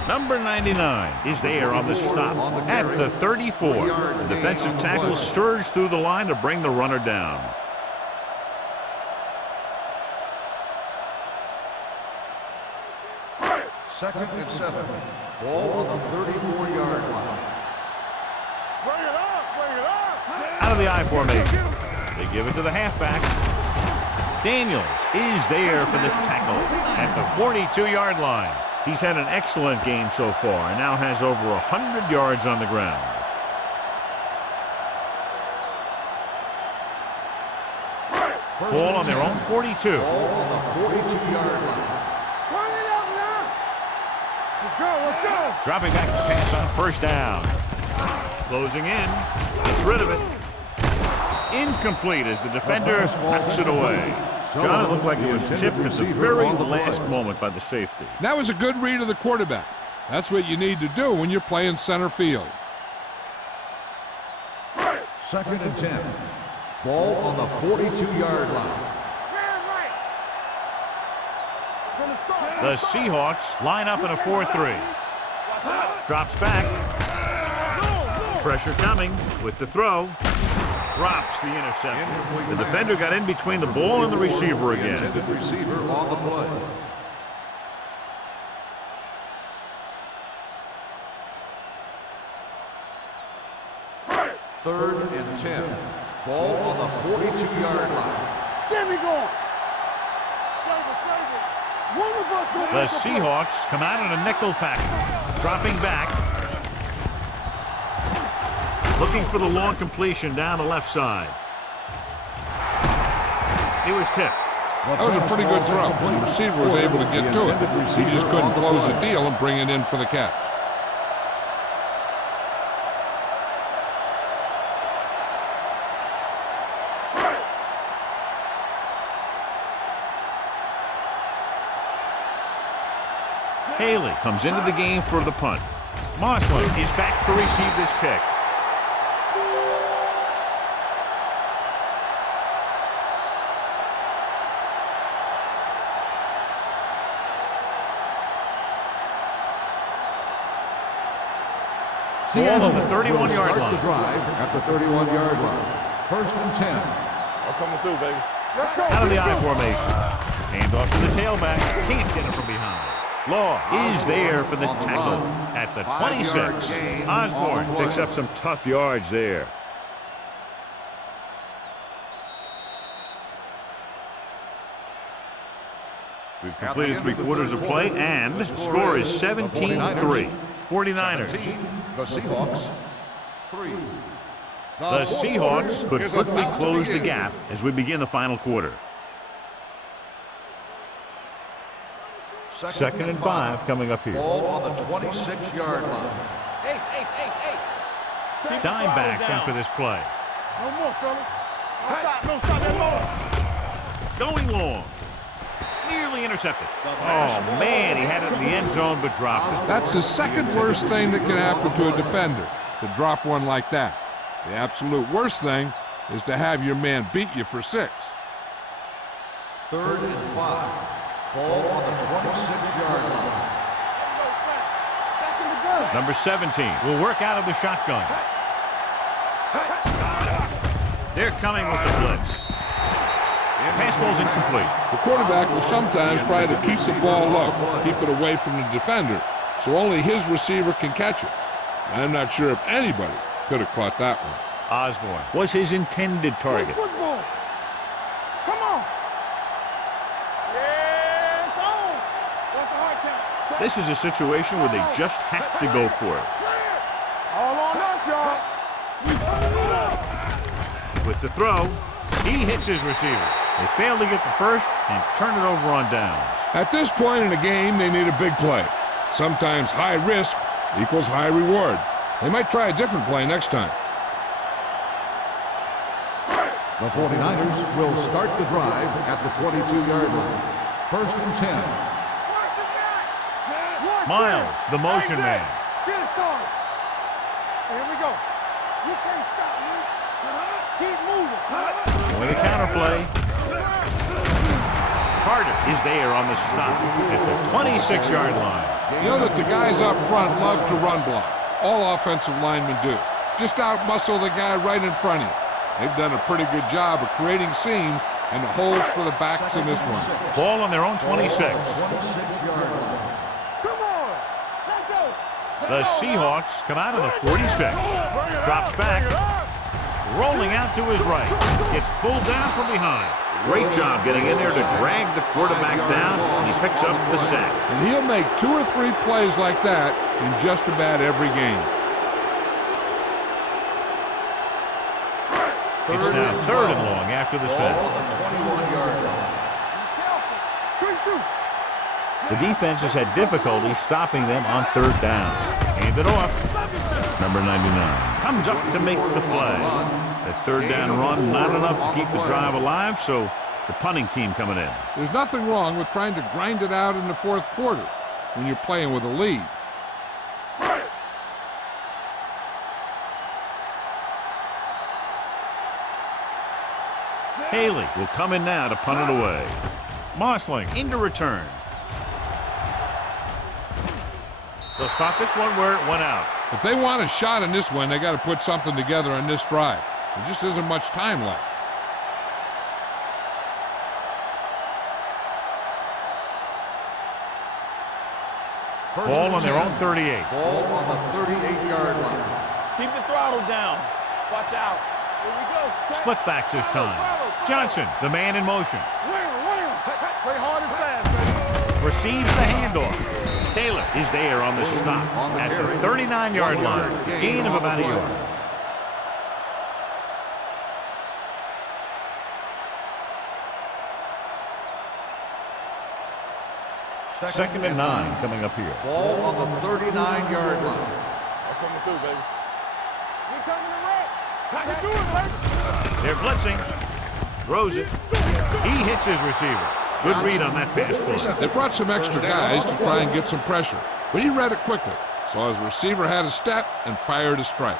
Number 99 is there on the stop at the 34. The defensive tackle surged through the line to bring the runner down. Second and 7. Ball on the 34-yard line. Bring it up. Out of the I formation. They give it to the halfback. Daniels is there for the tackle at the 42-yard line. He's had an excellent game so far and now has over 100 yards on the ground. Ball on their own 42. Ball on the 42-yard line. Turn it up now. Let's go. Dropping back to pass on first down. Closing in. Gets rid of it. Incomplete as the defender knocks it away. John, it looked like it was tipped at the very last moment by the safety. That was a good read of the quarterback. That's what you need to do when you're playing center field. 2nd and 10. Ball on the 42-yard line. The Seahawks line up in a 4-3. Drops back. Pressure coming with the throw. Drops the interception. The defender got in between the ball and the receiver again. The intended receiver on the play. Third and 10. Ball on the 42-yard line. Get me going. Save it. One of us will The make a play. Seahawks come out in a nickel package, dropping back. Looking for the long completion down the left side. He was tipped. That was a pretty good throw. The receiver was able to get to it. He just couldn't close the deal and bring it in for the catch. Haley comes into the game for the punt. Mosley is back to receive this kick. Ball on the 31-yard line. The drive at the 31-yard line. 1st and 10. I'm coming through, baby. Let's go. Out of the I formation. Hand off to the tailback. Can't get him from behind. Law is there for the tackle at the 26. Osborne picks up some tough yards there. We've completed 3/4 of play, and the score is 17-3. 49ers. The Seahawks. 3. The Seahawks could quickly close the gap as we begin the final quarter. 2nd and 5 coming up here. Ball on the 26-yard line. Dime backs in for this play. No more, fellas. No stop that ball. Going long. Nearly intercepted. Oh, man, he had it in the end zone but dropped it. That's the second worst thing that can happen to a defender, to drop one like that. The absolute worst thing is to have your man beat you for 6. 3rd and 5. Ball on the 26-yard line. Back in the gun. Number 17 will work out of the shotgun. They're coming with the blitz. Pass ball's incomplete. The quarterback will sometimes try to keep the ball low, keep it away from the defender, so only his receiver can catch it. I'm not sure if anybody could have caught that one. Osborne was his intended target. Football. Come on. Yeah, it's on. What's the hard count? This is a situation where they just have to go for it. All on us, y'all. With the throw, he hits his receiver. They fail to get the first and turn it over on downs. At this point in the game, they need a big play. Sometimes high risk equals high reward. They might try a different play next time. The 49ers will start the drive at the 22-yard line. 1st and 10. Miles, the motion man. Get it started. Here we go. You can't stop me. Keep moving. With a counterplay. Carter is there on the stop at the 26-yard line. You know that the guys up front love to run block. All offensive linemen do. Just out-muscle the guy right in front of you. They've done a pretty good job of creating seams and holes for the backs in this one. Ball on their own 26. 26-yard line. Come on. Let's go. The Seahawks come out of the 46. Drops back. Rolling out to his right. Gets pulled down from behind. Great job getting in there to drag the quarterback down, and he picks up the sack. And he'll make 2 or 3 plays like that in just about every game. It's now 3rd and long after the sack. Ball on the 21-yard line. The defense has had difficulty stopping them on 3rd down. Handed off. Number 99 comes up to make the play. That 3rd down run, not enough to keep the drive alive, so the punting team coming in. There's nothing wrong with trying to grind it out in the 4th quarter when you're playing with a lead. Haley will come in now to punt it away. Mosling into return. They'll spot this one where it went out. If they want a shot in this one, they got to put something together on this drive. There just isn't much time left. Ball on their own 38. Ball on the 38-yard line. Keep the throttle down. Watch out. Split backs this time. Johnson, the man in motion. Play hard and fast, baby. Receives the handoff. Taylor is there on the stop at the 39-yard line. Gain of about a yard. Second and 9 coming up here. Ball on the 39-yard line. I'm coming through, baby. We coming to wreck. How you doing, baby? They're blitzing. Throws it. He hits his receiver. Good read on that pass play. They brought some extra guys to try and get some pressure, but he read it quickly, so his receiver had a step and fired a strike.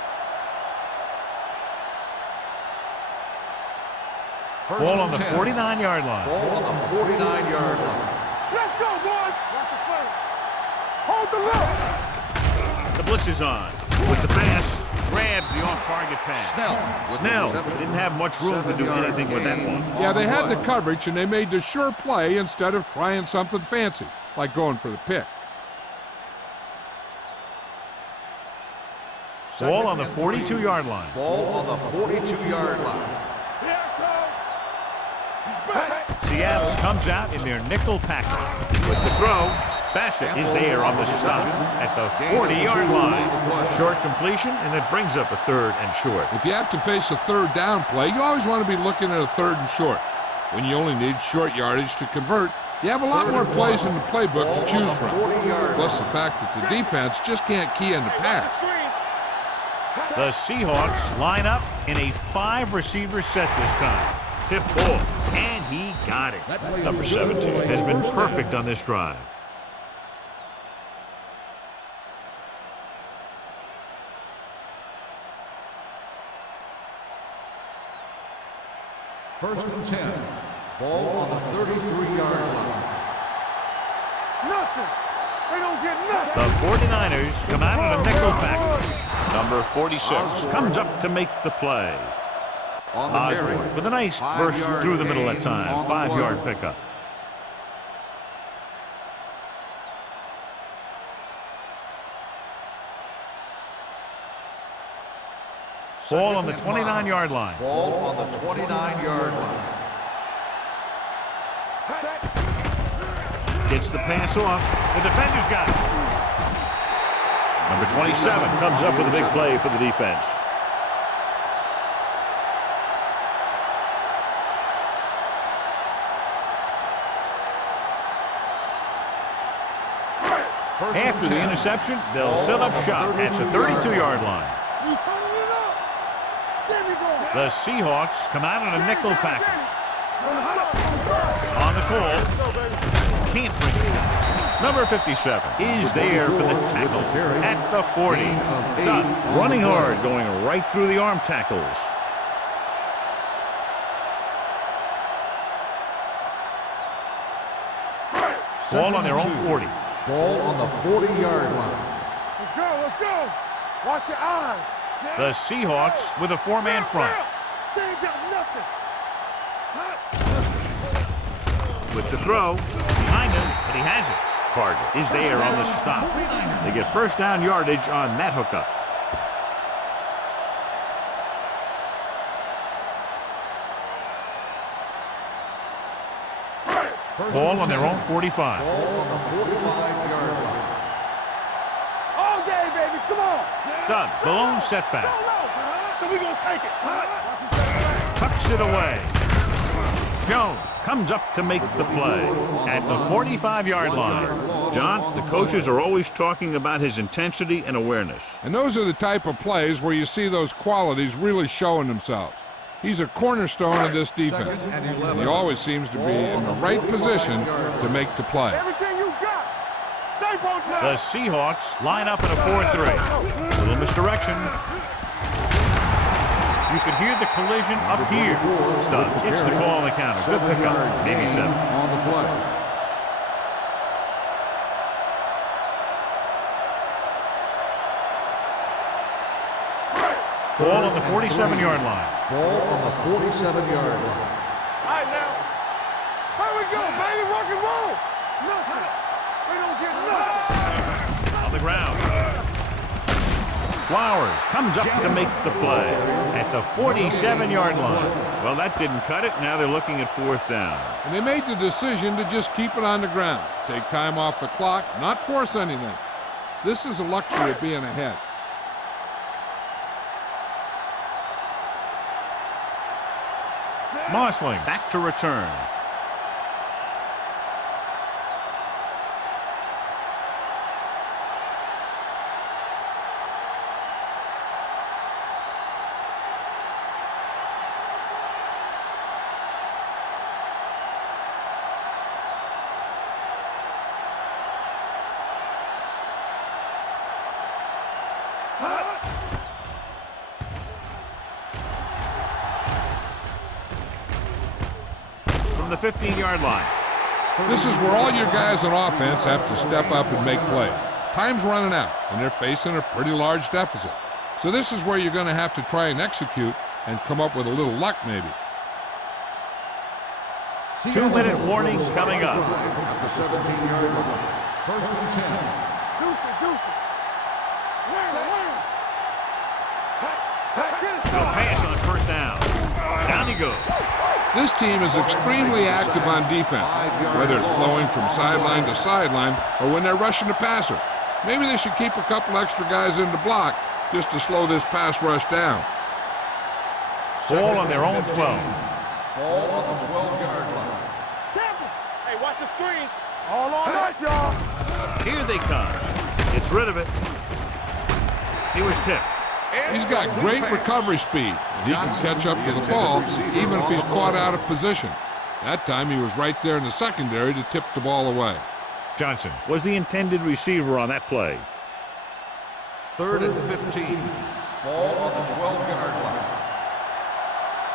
Ball on the 49-yard line. Ball on the 49-yard line. Let's go, boys. Watch the play. Hold the look. The blitz is on. With the pass, grabs the off-target pass. Snell didn't have much room to do anything with that one. Yeah, they had the coverage, and they made the sure play instead of trying something fancy, like going for the pick. Ball on the 42-yard line. Ball on the 42-yard line. Seattle comes out in their nickel package. With the throw, Bassett is there on the stop at the 40-yard line. Short completion, and that brings up a third and short. If you have to face a third down play, you always want to be looking at a third and short. When you only need short yardage to convert, you have a lot more plays in the playbook to choose from. Plus the fact that the defense just can't key in the pass. The Seahawks line up in a 5-receiver set this time. Tip ball, and he got it. Number 17 has been perfect on this drive. First and 10. Ball on the 33-yard line. Nothing. They don't get nothing. The 49ers come out in a nickel package. Number 46 comes up to make the play. Osborne with a nice burst through the middle that time. 5-yard pickup. Ball on the 29-yard line. Ball on the 29-yard line. Gets the pass off. The defender's got it. Number 27 comes up with a big play for the defense. After the interception, they'll set up shop at the 32-yard line. You turning it up. There we go. The Seahawks come out in a nickel package. On the call. Can't bring it down. Number 57 is there for the tackle at the 40. Stubbs running hard, going right through the arm tackles. Ball on their own 40. Ball on the 40-yard line. Let's go. Let's go. Watch your eyes. The Seahawks with a 4-man front. They ain't got nothing. With the throw, behind him, but he has it. Carter is there on the stop. They get first down yardage on that hookup. Ball on their own 45. Ball on the 45-yard line. All day, baby. Come on. Stubbs, the lone setback. So we gonna take it. Tucks it away. Jones comes up to make the play at the 45-yard line. John, the coaches are always talking about his intensity and awareness. And those are the type of plays where you see those qualities really showing themselves. He's a cornerstone of this defense, and he always seems to be in the right position to make the play. Everything you got. Stay posted. The Seahawks line up in a 4-3. Little misdirection. You could hear the collision up here. Stubbs hits the call on the counter. Good pickup. Maybe 7. On the play. Ball on the 47-yard line. Ball on the 47-yard line. All right, now. Here we go, baby. Rock and roll. Nothing. They don't get nothing. On the ground. Flowers comes up to make the play at the 47-yard line. Well, that didn't cut it. Now they're looking at 4th down. And they made the decision to just keep it on the ground. Take time off the clock, not force anything. This is a luxury of being ahead. Mossling back to return. The 15-yard line. This is where all your guys on offense have to step up and make plays. Time's running out, and they're facing a pretty large deficit. So this is where you're going to have to try and execute and come up with a little luck, maybe. 2-minute warning coming up. At the 17-yard line. 1st and 10. No pass on 1st down. Down he goes. This team is extremely active on defense, whether it's flowing from sideline to sideline or when they're rushing the passer. Maybe they should keep a couple extra guys in the block just to slow this pass rush down. Ball on their own 12. Ball on the 12-yard line. Hey, watch the screen. All on us, y'all. Here they come. Gets rid of it. He was tipped. He's got great recovery speed, and he can catch up to the ball even if he's caught out of position. That time he was right there in the secondary to tip the ball away. Johnson was the intended receiver on that play. 3rd and 15. Ball on the 12-yard line.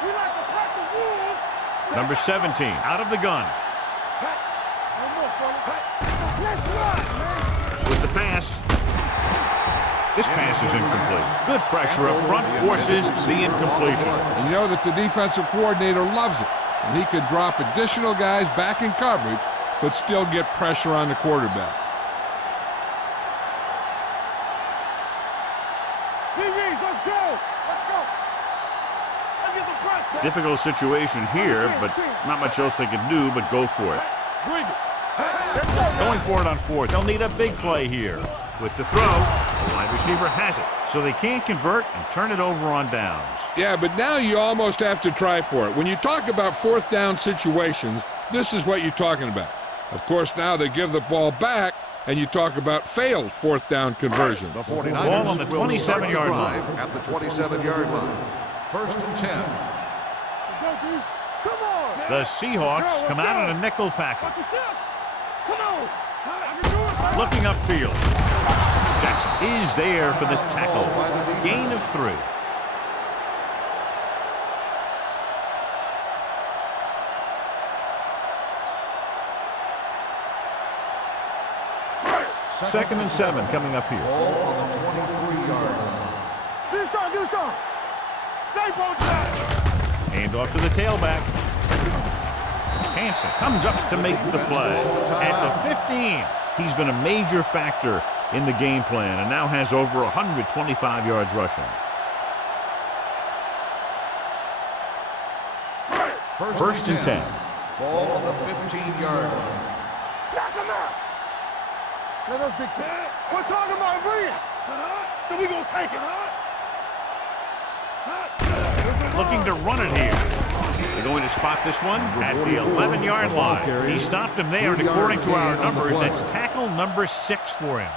We like to pack the wolves. Number 17 out of the gun. No more, fella. Let's run, man. With the pass. This pass is incomplete. Good pressure up front forces the incompletion. And you know that the defensive coordinator loves it. And he could drop additional guys back in coverage, but still get pressure on the quarterback. BBs, let's go. Let's go. Let's get the press. Difficult situation here, but not much else they can do but go for it. Bring it. Going for it on 4th. They'll need a big play here. With the throw, the wide receiver has it, so they can't convert and turn it over on downs. Yeah, but now you almost have to try for it. When you talk about 4th down situations, this is what you're talking about. Of course, now they give the ball back, and you talk about failed 4th down conversion. The 49ers Ball on the 27-yard line. At the 27-yard line. 1st and 10. Come on. The Seahawks come out in a nickel package. Come on. Looking upfield. Jackson is there for the tackle. Gain of 3. Second and 7 coming up here. Ball on the 23-yard line. Do something. Stay posted. Hand off to the tailback. Hansen comes up to make the play. At the 15, he's been a major factor in the game plan and now has over 125 yards rushing. First and 10. Ball on the 15-yard line. Knock him out. Let us dictate. We're talking about bringing. So we gonna take it. Looking to run it here. They're going to spot this one at the 11-yard line. He stopped him there, and according to our numbers, that's tackle number 6 for him.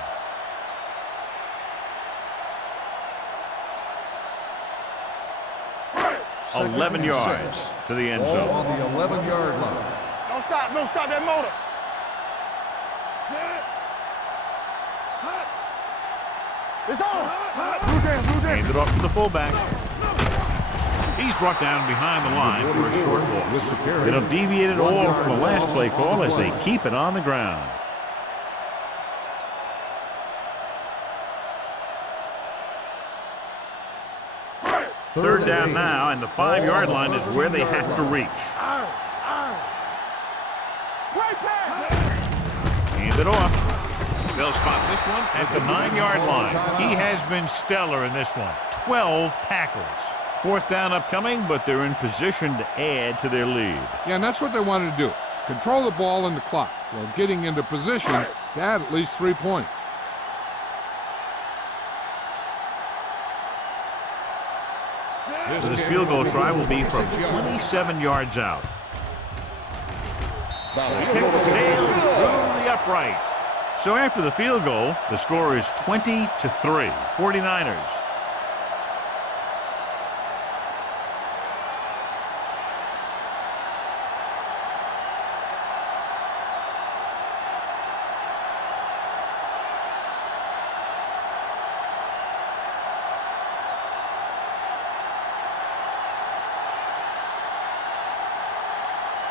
Second 11 and yards 6. to the end Ball zone. on the 11-yard line. Don't stop that motor. It's on. Hand it off to the fullback. He's brought down behind the line for a short loss. They don't deviate at all from the last play call as they keep it on the ground. Third down now, and the 5-yard line is where they have to reach. Hand it off. They'll spot this one at the 9-yard line. He has been stellar in this one. 12 tackles. 4th down upcoming, but they're in position to add to their lead. Yeah, and that's what they wanted to do. Control the ball and the clock while getting into position to add at least 3 points. So this field goal try will be from 27 yards out. The kick sails through the uprights. So after the field goal, the score is 20-3, 49ers.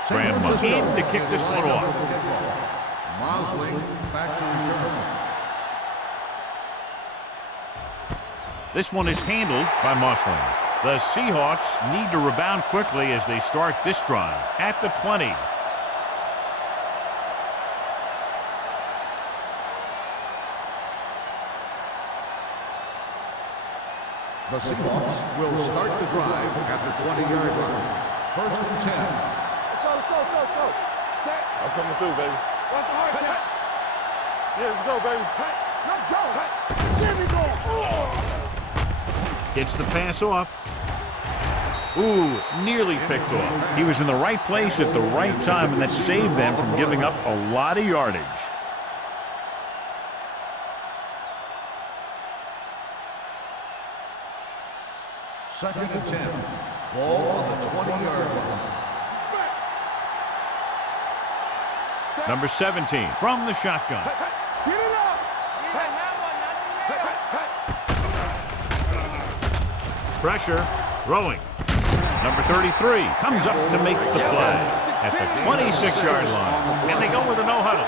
Grandma in to kick this one off. Mosley back to return. This one is handled by Mosley. The Seahawks need to rebound quickly as they start this drive at the 20. The Seahawks will start the drive at the 20-yard line. 1st and 10. Let's go. Set. I'm coming through, baby. Watch the hard shot. Yeah, let's go, baby. Let's go. Here we go. Gets the pass off. Ooh, nearly picked off. He was in the right place at the right time, and that saved them from giving up a lot of yardage. Second and 10. Ball on the 20-yard line. Number 17 from the shotgun. Get it up. Pressure, throwing. Number 33 comes up to make the play at the 26-yard line. And they go with a no-huddle.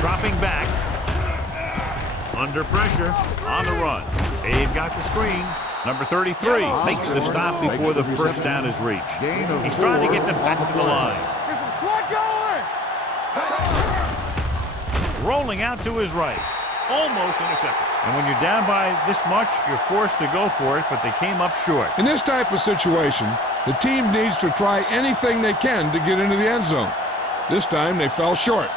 Dropping back. Under pressure, on the run. They've got the screen. Number 33 makes the stop before the first down is reached. He's trying to get them back to the line. Rolling out to his right. Almost intercepted. And when you're down by this much, you're forced to go for it, but they came up short. In this type of situation, the team needs to try anything they can to get into the end zone. This time they fell short.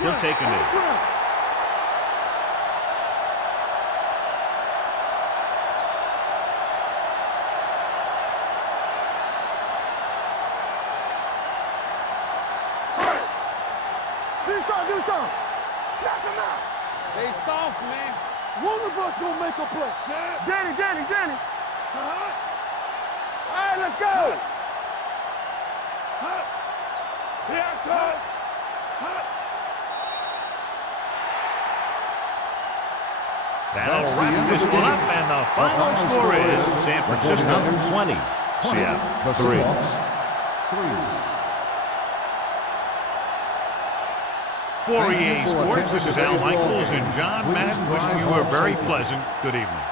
He'll take a knee. Do something. Knock him out. They soft, man. One of us gonna make a play. Danny. All right, let's go. Here I come. That'll wrap this one up, and the final score is San Francisco 20, Seattle 3. For EA Sports, this is Al Michaels and John Madden wishing you a very pleasant good evening.